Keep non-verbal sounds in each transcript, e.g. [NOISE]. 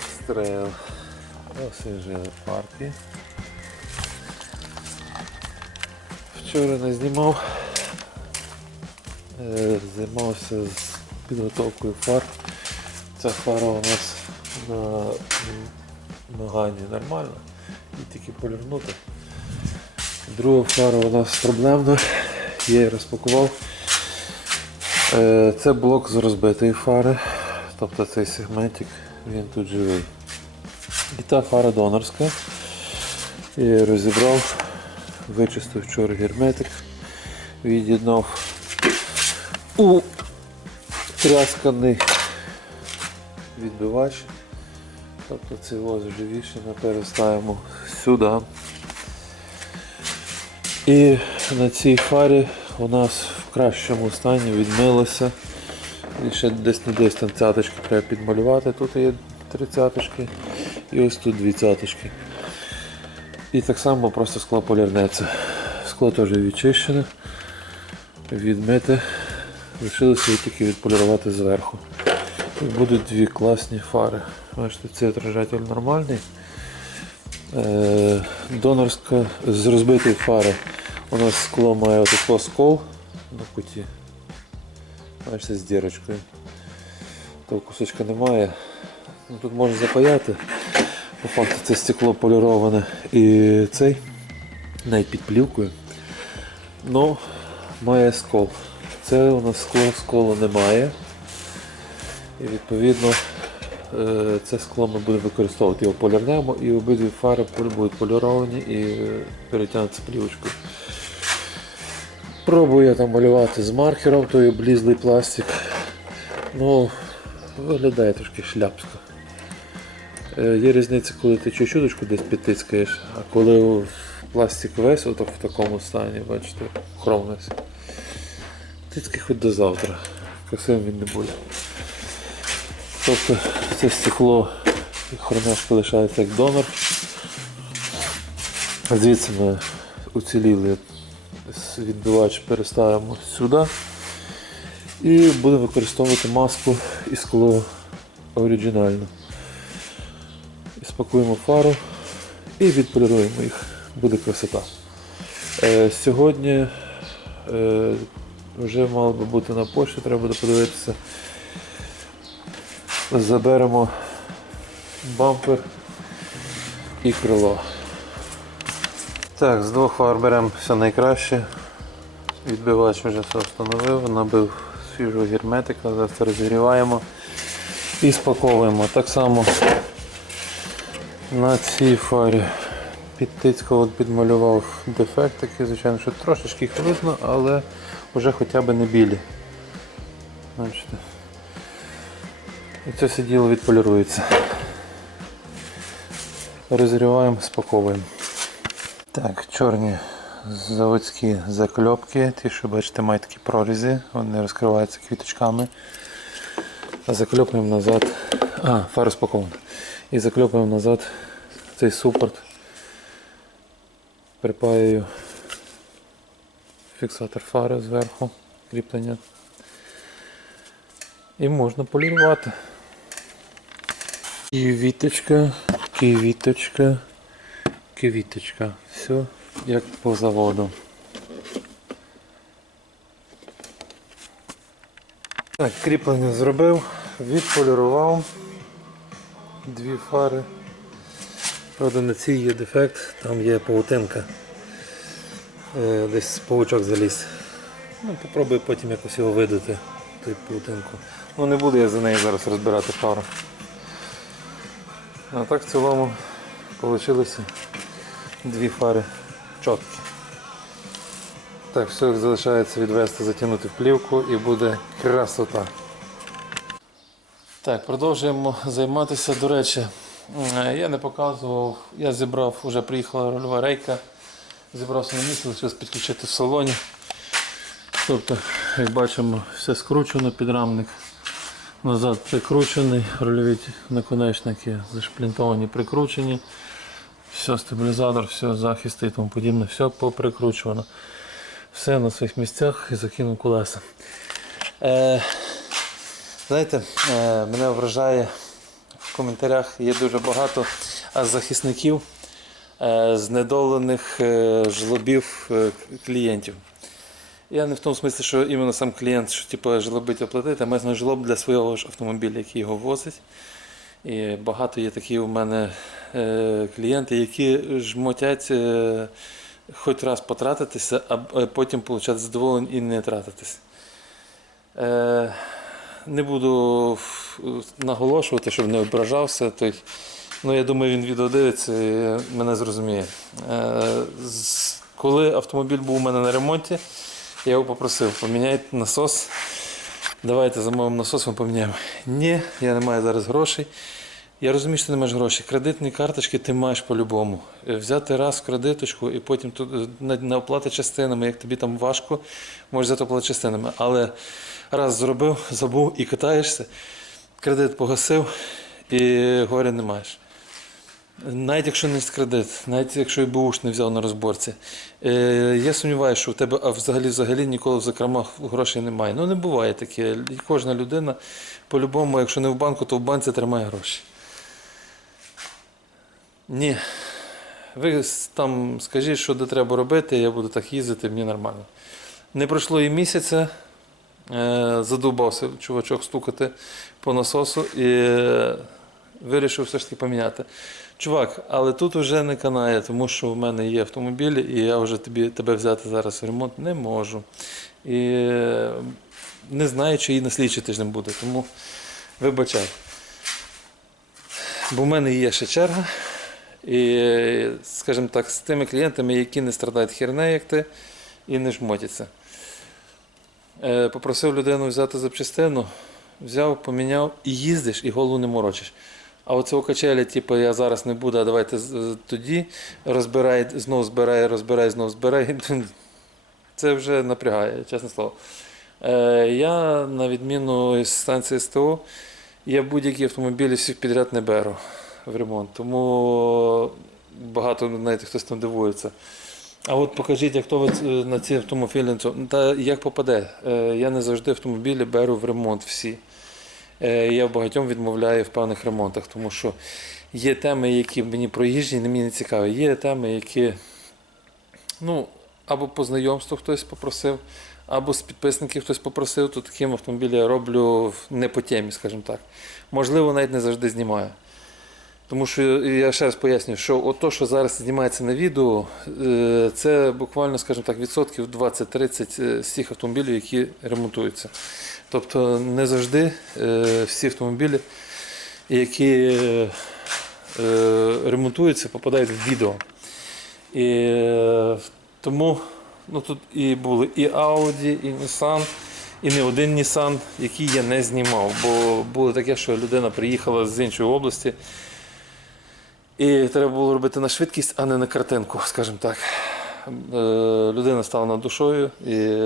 Екстрел. Освіжили парки. Вчора не знімав. Е, Займався з підготовкою фар. Ця фара у нас на м, Магані нормальна і тільки полірнута. Друга фара у нас проблемна. Я її розпакував. Е, Це блок з розбитої фари. Тобто цей сегментик він тут живий. І та фара донорська. Я розібрав, вичистив вчора герметик, від'єднав у трясканий відбивач. Тобто цей воз живіше ми переставимо сюди. І на цій фарі у нас в кращому стані відмилося. І ще десь не десь там цяточки треба підмалювати. Тут є три цяточки і ось тут дві цяточки. І так само просто скло полірнеться. Скло теж відчищене, відмите. Лишилося тільки відполірувати зверху. І будуть дві класні фари. Бачите, цей отражатель нормальний. Е, донорська з розбитої фари. У нас скло має отако скол на куті. Бачите, з дірочкою. Того кусочка немає. Ну, тут можна запаяти. По факту це стекло поліроване і цей навіть під плівкою. Ну, має скол. Це у нас скло сколу немає. І відповідно е, це скло ми будемо використовувати. Його полірнемо і обидві фари будуть поліровані і е, перетягнуться плівочкою. Пробую я там малювати з маркером, той облізлий пластик. Ну, виглядає трошки шляпсько. Е, Є різниця, коли ти чуть-чуточку десь підтискаєш, а коли пластик весь отак в такому стані, бачите, хром весь. Тицьки хоч до завтра. Красивим він не буде. Тобто це стекло хронешка лишається як донор. А Звідси ми уціліли відбивач переставимо сюди. І будемо використовувати маску і скло оригінальну. І спакуємо фару і відполіруємо їх. Буде красота. Е, сьогодні е, вже мало би бути на пошті, треба буде подивитися. Заберемо бампер і крило. Так, з двох фар беремо все найкраще. Відбивач вже все встановив, набив свіжого герметика, зараз це і спаковуємо. Так само на цій фарі підтицько от підмалював дефектики, звичайно, що трошечки їх видно, але вже хоча б не білі. Бачите. І це все діло відполірується. Розігріваємо, спаковуємо. Так, чорні заводські закльопки, ті, що бачите, мають такі прорізі, вони розкриваються квіточками. А закльопуємо назад. А, фара спакована. І закльопуємо назад цей супорт. Припаюю фіксатор фари зверху, кріплення. І можна полірувати. Квіточка, квіточка, квіточка. Все як по заводу. Так, кріплення зробив, відполірував дві фари. Правда, на цій є дефект, там є паутинка. Е, Десь паучок заліз. Ну, попробую потім якось його видати, ту паутинку. Ну не буду я за неї зараз розбирати фару. А так в цілому вийшло дві фари чіткі. Так, все залишається відвести, затягнути в плівку і буде красота. Так, продовжуємо займатися. До речі, я не показував, я зібрав, вже приїхала рольова рейка, зібрався на місце, лише підключити в салоні. Тобто, як бачимо, все скручено, підрамник назад прикручений, рольові наконечники зашплінтовані, прикручені. Все, стабілізатор, все, захисти і тому подібне, все поприкручувано. Все на своїх місцях і закинув колеса. Е, знаєте, е, мене вражає в коментарях є дуже багато захисників е, знедолених е, жлобів е, клієнтів. Я не в тому смислі, що іменно сам клієнт, що типу, жлобить оплатити, а має жлоб для свого ж автомобіля, який його возить. І багато є такі у мене е, клієнти, які жмотять е, хоч раз потратитися, а а потім отримати задоволення і не тратитись. Е, не буду наголошувати, щоб не ображався. Той, ну, я думаю, він відео дивиться і мене зрозуміє. Е, коли автомобіль був у мене на ремонті, я його попросив, поміняйте насос. Давайте замовимо насос, ми поміняємо. Ні, я не маю зараз грошей. Я розумію, що ти не маєш грошей. Кредитні карточки ти маєш по-любому. Е, Взяти раз кредиточку і потім тут е, на, на оплати частинами, як тобі там важко, можеш взяти оплати частинами. Але раз зробив, забув і катаєшся, кредит погасив і горя не маєш. Навіть якщо не з кредит, навіть якщо і бушний не взяв на розборці. Е, я сумніваюся, що в тебе а взагалі взагалі ніколи в закромах грошей немає. Ну не буває таке. Кожна людина по-любому, якщо не в банку, то в банці тримає гроші. Ні. Ви там скажіть, що де треба робити, я буду так їздити, мені нормально. Не пройшло і місяця, е, задубався чувачок стукати по насосу і е, вирішив все ж таки поміняти. Чувак, але тут вже не канає, тому що в мене є автомобіль, і я вже тобі, тебе взяти зараз в ремонт не можу. І е, не знаю, чи і на слідчий тиждень буде, тому вибачай. Бо в мене є ще черга. І, скажімо так, з тими клієнтами, які не страдають херне, як ти, і не жмотяться. Е, Попросив людину взяти запчастину, взяв, поміняв і їздиш, і голову не морочиш. А оце качеля, типу, я зараз не буду, а давайте тоді розбирай, знов збирай, розбирай, знов збирай. [LAUGHS] Це вже напрягає, чесне слово. Е, Я, на відміну з станції СТО, я будь-які автомобілі всіх підряд не беру в ремонт. Тому багато знаєте, хтось там дивується. А от покажіть, як то ви на ці автомобілі. Та як попаде. Е, Я не завжди автомобілі беру в ремонт всі. Е, Я багатьом відмовляю в певних ремонтах, тому що є теми, які мені проїжджі, мені не цікаві. Є теми, які ну, або по знайомству хтось попросив, або з підписників хтось попросив, то таким автомобілі я роблю не по темі, скажімо так. Можливо, навіть не завжди знімаю. Тому що я ще раз пояснюю, що от то, що зараз знімається на відео, е, це буквально, скажімо так, відсотків 20-30 е, з тих автомобілів, які ремонтуються. Тобто не завжди е, всі автомобілі, які е, е, ремонтуються, попадають в відео. І тому ну, тут і були і Audi, і Nissan, і не один Nissan, який я не знімав. Бо було таке, що людина приїхала з іншої області. І треба було робити на швидкість, а не на картинку, скажімо так. Людина стала над душою і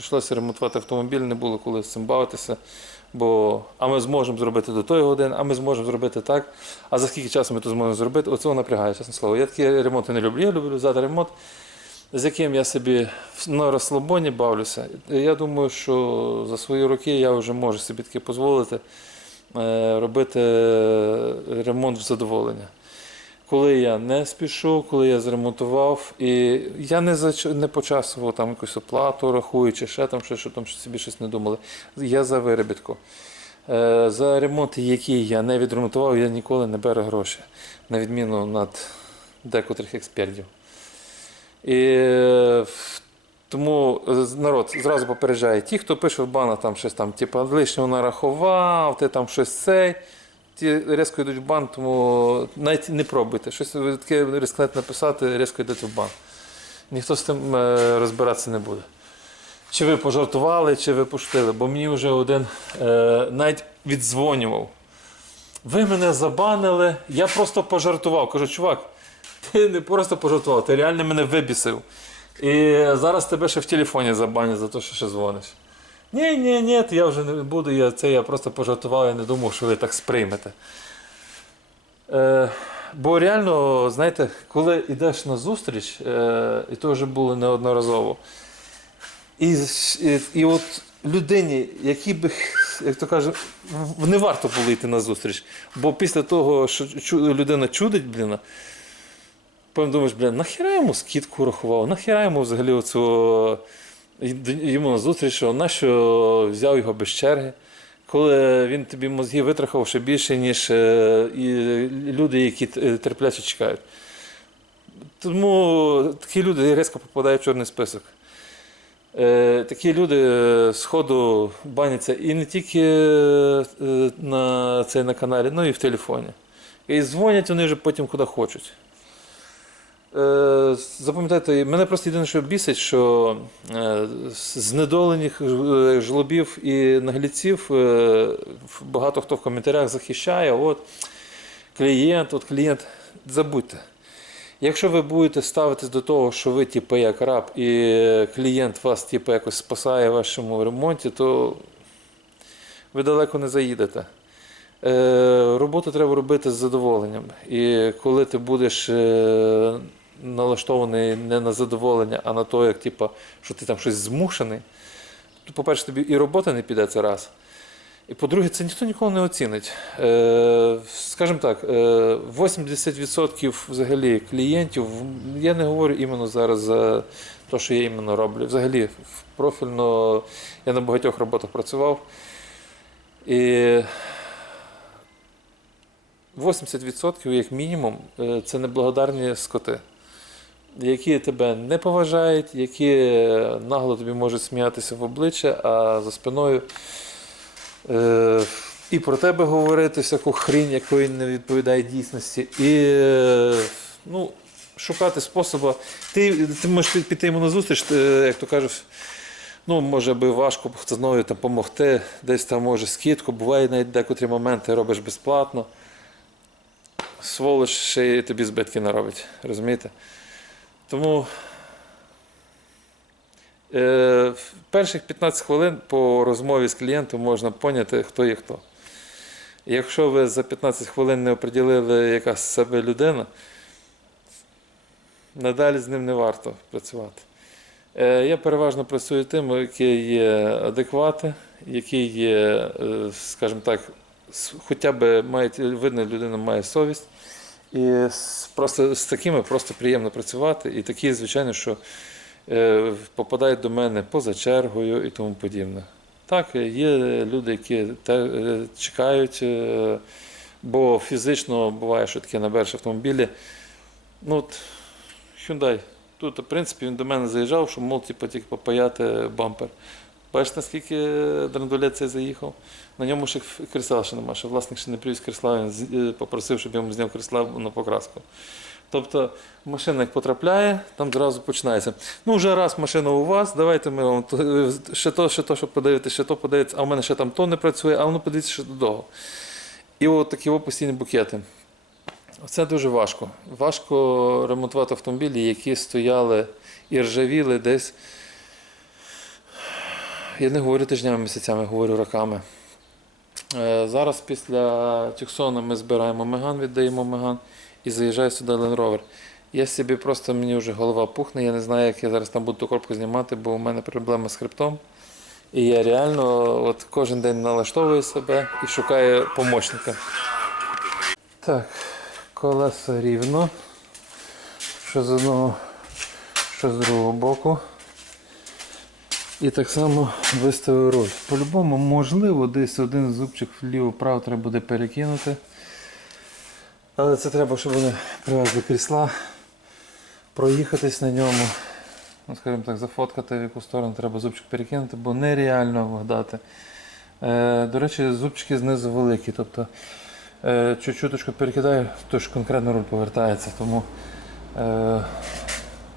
прийшлося ремонтувати автомобіль, не було коли з цим бавитися. Бо а ми зможемо зробити до тої години, а ми зможемо зробити так. А за скільки часу ми то зможемо зробити? Оцього напрягає, чесне слово. Я такі ремонти не люблю. Я люблю взяти ремонт, з яким я собі на розслабоні бавлюся. Я думаю, що за свої роки я вже можу собі таке дозволити е, робити ремонт в задоволення. Коли я не спішу, коли я зремонтував, і я не за не почасово там якусь оплату рахую, чи ще там щось, що там собі щось не думали. Я за виробітку. Е, За ремонти, які я не відремонтував, я ніколи не беру гроші, на відміну над декотрих експертів. І е, тому е, народ зразу попереджає, ті, хто пише в бана там щось там, типу, лишнього нарахував, ти там щось цей. Ті різко йдуть в бан, тому навіть не пробуйте. Щось таке рискнете написати, різко йдете в бан. Ніхто з тим е, розбиратися не буде. Чи ви пожартували, чи ви пошутили, бо мені вже один е, навіть віддзвонював. Ви мене забанили, я просто пожартував. Кажу, чувак, ти не просто пожартував, ти реально мене вибісив. І зараз тебе ще в телефоні забанять за те, що ще дзвониш. Ні, ні, ні, я вже не буду, я, це я просто пожартував, я не думав, що ви так сприймете. Е, бо реально, знаєте, коли йдеш на зустріч, е, і то вже було неодноразово, і, і, і от людині, якій би, як то каже, не варто було йти на зустріч. Бо після того, що людина чудить, блін, потім думаєш, блін, нахіра йому скидку рахував, нахіра йому взагалі оцю, йому на зустріч, що нащо взяв його без черги. Коли він тобі мозги витрахав ще більше, ніж е, люди, які е, терпляче чекають. Тому такі люди різко попадають в чорний список. Е, такі люди з ходу баняться і не тільки на, це, на каналі, але і в телефоні. І дзвонять вони вже потім куди хочуть. Е, запам'ятайте, мене просто єдине, що бісить, що е, знедолених е, жлобів і наглядців е, багато хто в коментарях захищає. От клієнт, от клієнт. Забудьте. Якщо ви будете ставитись до того, що ви типу, як раб, і клієнт вас типу, якось спасає в вашому ремонті, то ви далеко не заїдете. Роботу треба робити з задоволенням. І коли ти будеш налаштований не на задоволення, а на те, як, типу, що ти там щось змушений, то, по-перше, тобі і робота не піде це раз. І по-друге, це ніхто ніколи не оцінить. Е, скажімо так, е, 80% взагалі клієнтів, я не говорю іменно зараз за те, що я іменно роблю. Взагалі, профільно я на багатьох роботах працював. І 80% як мінімум е, це неблагодарні скоти, які тебе не поважають, які нагло тобі можуть сміятися в обличчя, а за спиною е, і про тебе говорити всяку хрінь, якої не відповідає дійсності, і е, ну, шукати способа. Ти, ти можеш піти йому на зустріч, ти, як то кажеш, ну, може би важко хто допомогти, десь там може скидку, буває навіть декотрі моменти робиш безплатно. Сволоч ще й тобі збитки наробить, розумієте? Тому е, перших 15 хвилин по розмові з клієнтом можна поняти, хто є хто. Якщо ви за 15 хвилин не оприділили, яка з себе людина, надалі з ним не варто працювати. Е, Я переважно працюю тим, які є адеквати, які є, е, скажімо так, хоча б мають, видно, людина має совість. І просто з такими просто приємно працювати. І такі, звичайно, що е, попадають до мене поза чергою і тому подібне. Так, є люди, які е, чекають, е, бо фізично буває, що таке набереш автомобілі. Ну, от, Hyundai. Тут, в принципі, він до мене заїжджав, щоб мов, типу, тільки попаяти бампер. Бачите, наскільки драндулет цей заїхав? На ньому ще крісла ще немає, ще власник ще не привіз крісла, він е, попросив, щоб йому зняв крісла на покраску. Тобто машина як потрапляє, там зразу починається. Ну, вже раз машина у вас, давайте ми вам е, ще то, ще то, що подивитися, ще то подивитися, а в мене ще там то не працює, а воно подивіться ще до того. І от такі постійні букети. Це дуже важко. Важко ремонтувати автомобілі, які стояли і ржавіли десь. Я не говорю тижнями, місяцями, говорю роками. Е, Зараз після Тюксона ми збираємо Меган, віддаємо Меган і заїжджає сюди Land Rover. Я собі просто мені вже голова пухне, я не знаю, як я зараз там буду ту коробку знімати, бо у мене проблема з хребтом. І я реально от кожен день налаштовую себе і шукаю помощника. Так, колеса рівно. Що з одного, що з другого боку. І так само виставив руль. По-любому, можливо, десь один зубчик вліво-право треба буде перекинути. Але це треба, щоб вони привезли крісла, проїхатись на ньому. Ну, скажімо так, зафоткати в яку сторону треба зубчик перекинути, бо нереально вгадати. Е, до речі, зубчики знизу великі. Тобто е, чуть-чуточку перекидаю, то ж конкретно руль повертається. Тому е,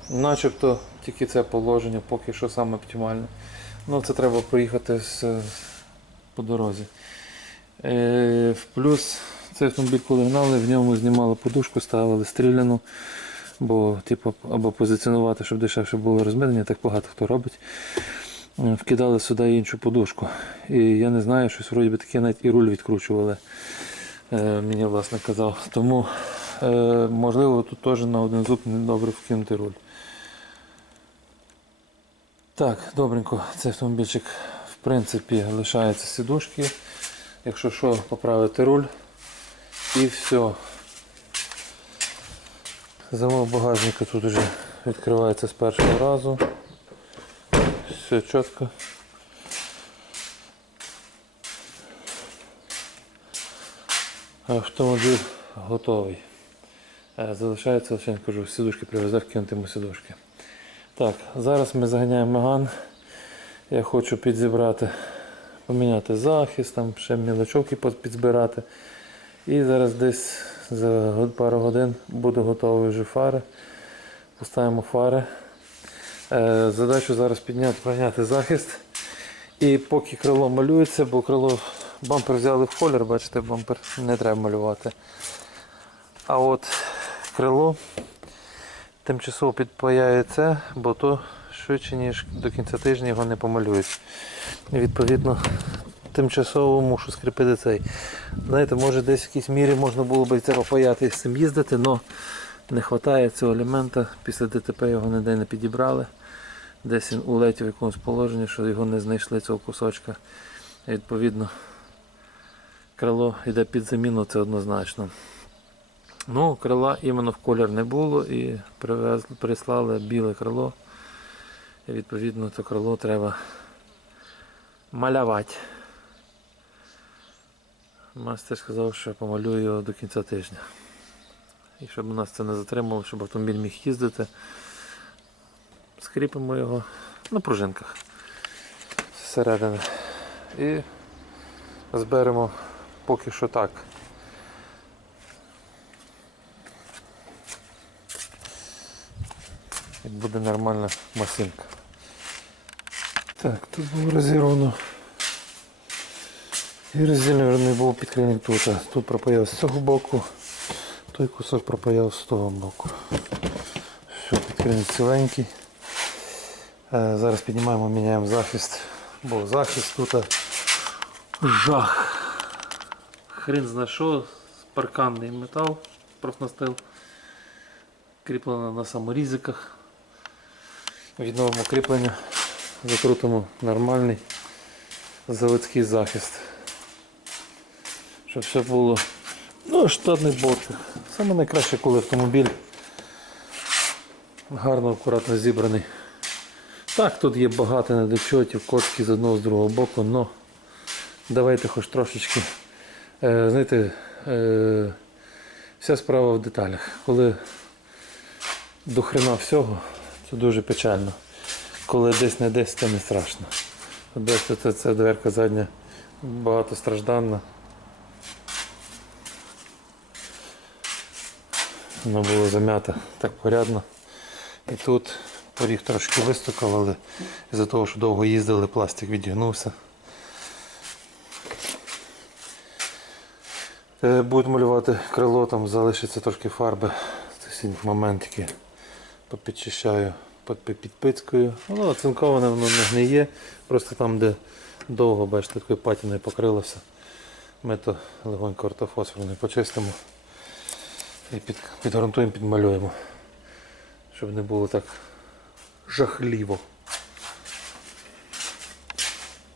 начебто тільки це положення поки що саме оптимальне. Ну, це треба проїхати з, по дорозі. Е, плюс цей автомобіль, коли гнали, в ньому знімали подушку, ставили стріляну, бо типу, або позиціонувати, щоб дешевше було розмирення, так багато хто робить. Е, Вкидали сюди іншу подушку. І я не знаю, щось вроді би таке навіть і руль відкручували. Е, мені власне казав. Тому е, можливо тут теж на один зуб не добре вкинути руль. Так, добренько, цей автомобільчик в принципі, лишаються сідушки. Якщо що, поправити руль. І все. Замок багажника тут вже відкривається з першого разу. Все чітко. Автомобіль готовий. Е, Залишається, лише кажу, сідушки привезеш, кинути йому сідушки. Так, зараз ми заганяємо Меган. Я хочу підзібрати, поміняти захист, там ще мілочовки підзбирати. І зараз десь за пару годин буде готові вже фари. Поставимо фари. Е, Задачу зараз підняти, прийняти захист. І поки крило малюється, бо крило бампер взяли в колір, бачите, бампер не треба малювати. А от крило тимчасово підпаяє це, бо то швидше, ніж до кінця тижня його не помалюють. І відповідно тимчасово мушу скріпити цей. Знаєте, може десь в якійсь мірі можна було б це попаяти і з цим їздити, але не вистачає цього елемента. Після ДТП його ніде не підібрали. Десь він улетів в якомусь положенні, що його не знайшли цього кусочка. І відповідно крило йде під заміну, це однозначно. Ну, крила іменно в колір не було і привезли, прислали біле крило. І відповідно то крило треба малювати. Мастер сказав, що помалюю його до кінця тижня. І щоб нас це не затримало, щоб автомобіль міг їздити, скріпимо його на пружинках зсередини. І зберемо поки що так. Буде нормальна масинка. Так, тут було розірвано. І роздільний був підклинник тут. Тут пропаяв з цього боку, той кусок пропаяв з того боку. Все, підклинник ціленький. Е, Зараз піднімаємо, міняємо захист. Бо захист тут жах. Хрен зна що, парканний метал, профнастил. Кріплено на саморізиках. Відновимо кріплення, закрутимо нормальний заводський захист. Щоб все було ну, штатний болтик. Саме найкраще, коли автомобіль гарно, акуратно зібраний. Так, тут є багато недочотів, кочки з одного з другого боку, але давайте хоч трошечки. Е, знаєте, е, вся справа в деталях. Коли до хрена всього, це дуже печально. Коли десь не десь, це не страшно. Бачите, це, це дверка задня багатостражданна. Вона була зам'ята так порядно. І тут поріг трошки вистукав, але із-за того, що довго їздили, пластик відігнувся. Е, Будуть малювати крило, там залишиться трошки фарби. Це всі моментики попідчищаю під підпицькою. Воно оцинковане, воно не гниє. Просто там, де довго, бачите, такою патіною покрилося. Ми то легонько ортофосфорною почистимо і під, підгрунтуємо, підмалюємо. Щоб не було так жахливо.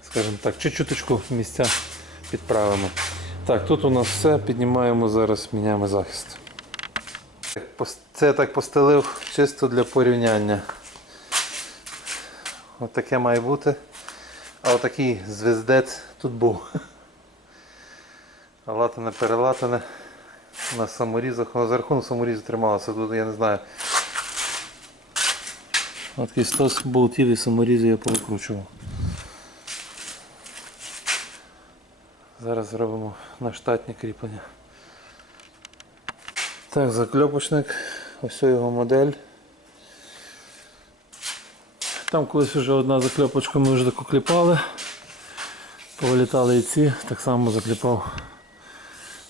Скажімо так, чи чуточку місця підправимо. Так, тут у нас все, піднімаємо зараз, міняємо захист. Це я так постелив чисто для порівняння. Ось таке має бути. А отакий звездець тут був. [LAUGHS] Латане перелатане на саморізах. Воно зверху на саморізі трималося, тут я не знаю. Ось такий стос болтів і саморізи я повикручував. Зараз зробимо на штатні кріплення. Так, закльопочник, ось його модель. Там колись вже одна закльопочка ми вже таку. Повилітали і ці, так само закліпав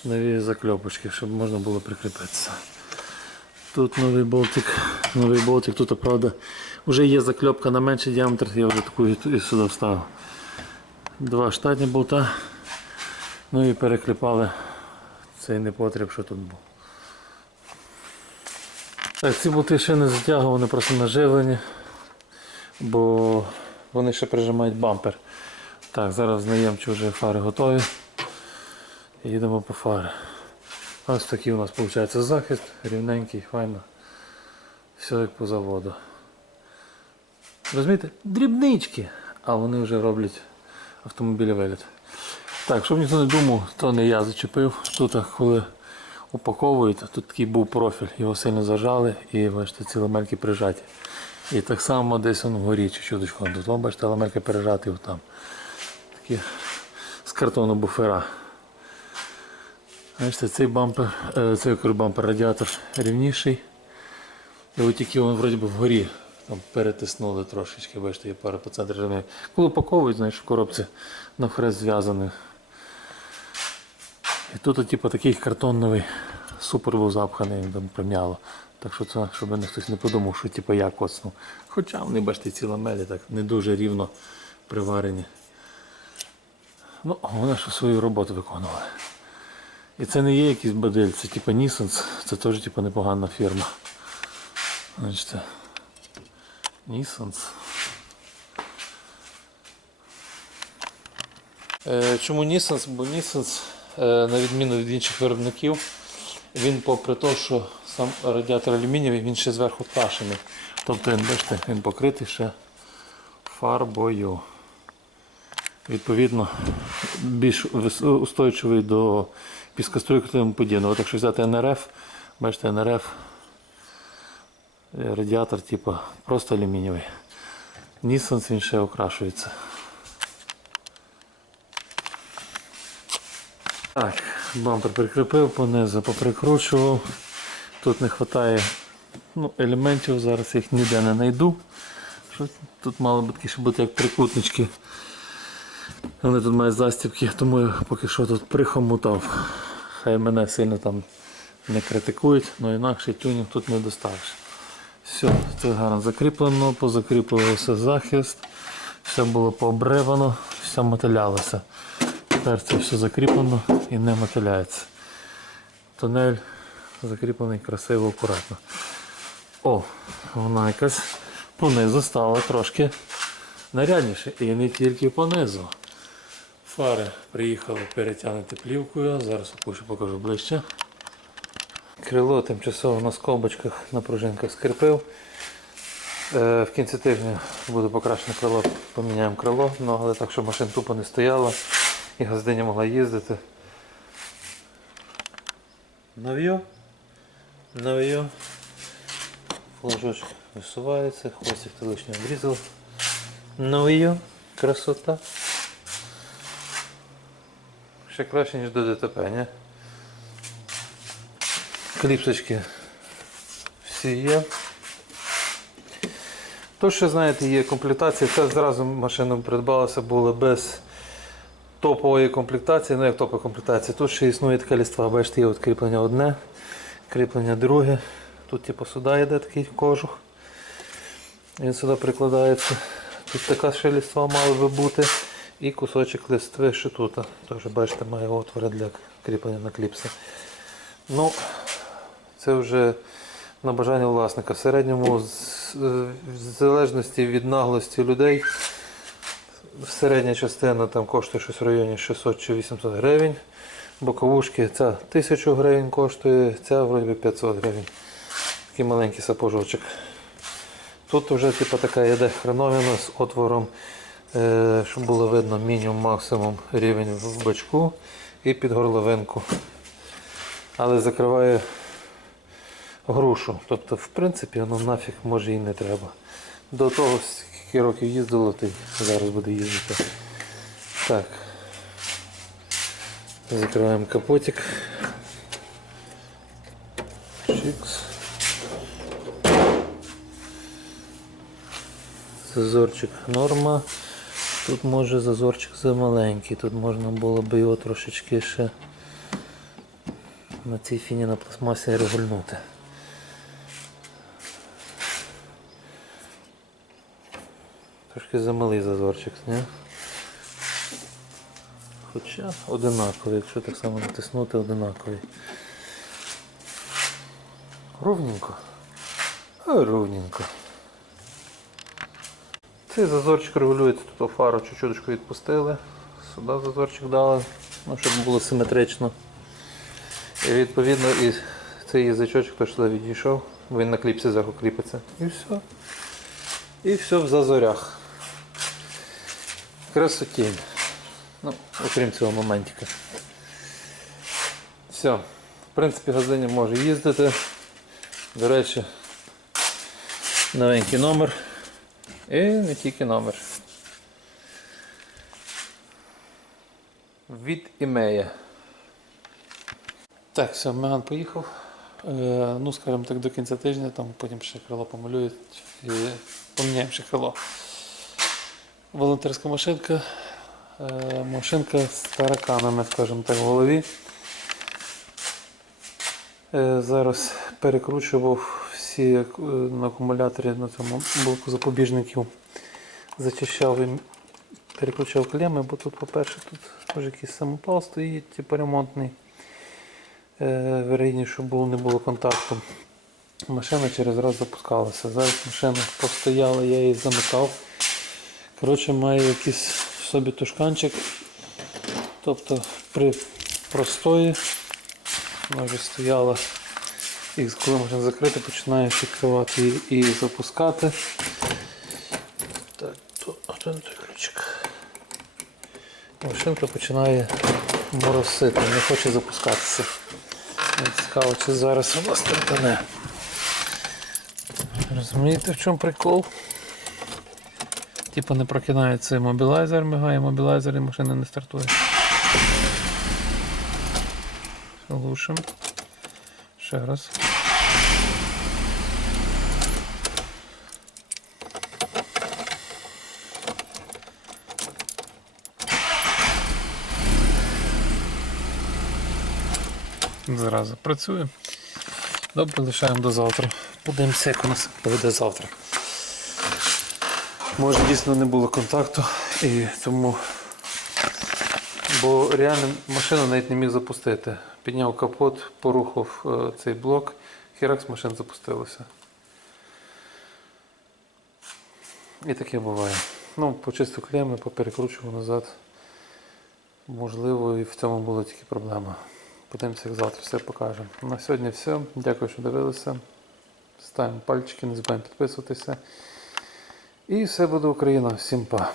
нові закльопочки, щоб можна було прикріпитися. Тут новий болтик, новий болтик, тут, правда, вже є закльопка на менший діаметр, я вже таку і сюди вставив. Два штатні болта. Ну і перекліпали цей непотріб, що тут був. Так, ці болти ще не затягував, вони просто наживлені, бо вони ще прижимають бампер. Так, зараз знаємо, чи вже фари готові. Їдемо по фари. Ось такий у нас виходить захист, рівненький, файно. Все як по заводу. Розумієте, дрібнички, а вони вже роблять автомобілі виліт. Так, щоб ніхто не думав, то не я зачепив. Тут, коли упаковують, тут такий був профіль, його сильно зажали і бачите, ці ламельки прижаті. І так само десь он вгорі чуточку. Тут вам бачите, ламельки пережаті там. Такі з картону буфера. Бачите, цей бампер, е, цей бампер радіатор рівніший. І от тільки він вроді би вгорі там перетиснули трошечки, бачите, є пара по центрі. Коли упаковують, знаєш, в коробці навхрест зв'язаний. І тут, типу, такий картоновий супер був запханий, там прим'яло. Так що це, щоб хтось не подумав, що типу, я коцнув. Хоча вони, бачите, ці ламелі так не дуже рівно приварені. Ну, вони ж свою роботу виконували. І це не є якийсь модель, це типу Nissan, це теж типу, непогана фірма. Бачите. Nissan. Е, Чому Nissan? Бо е, на відміну від інших виробників, він попри те, що сам радіатор алюмінієвий, він ще зверху крашений. Тобто він, бачите, він покритий ще фарбою. Відповідно, більш устойчивий до піскоструйки подібного. От Якщо взяти НРФ, бачите, НРФ е, радіатор типу, просто алюмінієвий. Nissan він ще окрашується. Так, бампер прикріпив, понизу поприкручував. Тут не вистачає ну, елементів, зараз їх ніде не знайду. Тут мало б такі ще бути як трикутнички. Вони тут мають застібки, тому я поки що тут прихомутав. Хай мене сильно там не критикують, але інакше тюнінг тут не доставиш. Все, це гарно закріплено, позакріплювався захист, все було пообревано, все мотилялося. Тепер це все закріплено і не мотиляється. Тунель закріплений красиво, акуратно. О, вона якась понизу стала трошки нарядніше. І не тільки понизу. Фари приїхали перетягнути плівкою. Зараз опущу, покажу ближче. Крило тимчасово на скобочках на пружинках скріпив. Е, В кінці тижня буде покращене крило, поміняємо крило, ну, але так, щоб машина тупо не стояла і газдиня могла їздити. Нов'ю. Нов'ю. Флажочок висувається, хвостик ти лишнє обрізав. Нов'ю. Красота. Ще краще, ніж до ДТП, ні? Кліпсочки всі є. То, що знаєте, є комплектація, це зразу машина придбалася була без топової комплектації, ну як топова комплектація. Тут ще існує така ліства, бачите, є от кріплення одне, кріплення друге. Тут типу сюди йде такий кожух. Він сюди прикладається. Тут така ще ліства мала би бути. І кусочок листви ще тут. Теж бачите, має отвори для кріплення на кліпси. Ну, це вже на бажання власника. В середньому, е, в залежності від наглості людей, середня частина там коштує щось в районі 600 чи 800 гривень. Боковушки ця 1000 гривень коштує, ця вроді 500 гривень. Такий маленький сапожочок. Тут вже типу, така йде хреновина з отвором, е, щоб було видно мінімум максимум рівень в бачку і під горловинку. Але закриває грушу. Тобто, в принципі, воно нафіг може і не треба. До того, скільки років їздило, то й зараз буде їздити. Так. Закриваємо капотик. Чикс. Зазорчик норма. Тут може зазорчик замаленький, тут можна було би його трошечки ще на цій фіні на пластмасі регульнути. Трошки замалий зазорчик, не? Хоча одинаковий, якщо так само натиснути, одинаковий. Ровненько. Ровненько. Цей зазорчик регулюється, тут фару чуть-чуть відпустили, сюди зазорчик дали, ну, щоб було симетрично. І відповідно і цей язичочок теж туди відійшов, він на кліпсі кріпиться. І все. І все в зазорях. Красотінь. Ну, окрім цього моментика. Все. В принципі, газиня може їздити. До речі, новенький номер. І не тільки номер. Від імея. Так, все, Меган поїхав. Е, ну, скажімо так, до кінця тижня, там потім ще крило помалюють і поміняємо ще крило. Волонтерська машинка. Е, машинка з тараканами, скажімо так, в голові. Е, зараз перекручував всі е, на акумуляторі на цьому блоку запобіжників. Зачищав і переключав клеми, бо тут, по-перше, тут теж якийсь самопал стоїть, типу ремонтний. Е, Вирійні, щоб не було контакту. Машина через раз запускалася. Зараз машина постояла, я її замикав. Коротше, має якийсь в собі тушканчик. Тобто при простої вона стояла. І коли можна закрити, починаєш відкривати її і запускати. Так, то не той ключик. Машинка починає моросити, не хоче запускатися. Цікаво, чи зараз вона стартане. Розумієте, в чому прикол? Типа не прокидається мобілайзер, мигає мобілайзер і машина не стартує. Глушим. Ще раз. Зразу працює. Добре, лишаємо до завтра. Подивимося, як у нас поведе завтра. Може дійсно не було контакту і тому. Бо реально машину навіть не міг запустити. Підняв капот, порухав е, цей блок, хіракс машин запустилося. І таке буває. Ну, почистив клеми, поперекручував назад. Можливо, і в цьому була тільки проблема. Подивимося, як завтра все покажемо. На сьогодні все. Дякую, що дивилися. Ставимо пальчики, не забуваємо підписуватися. І все буде Україна. Всім па.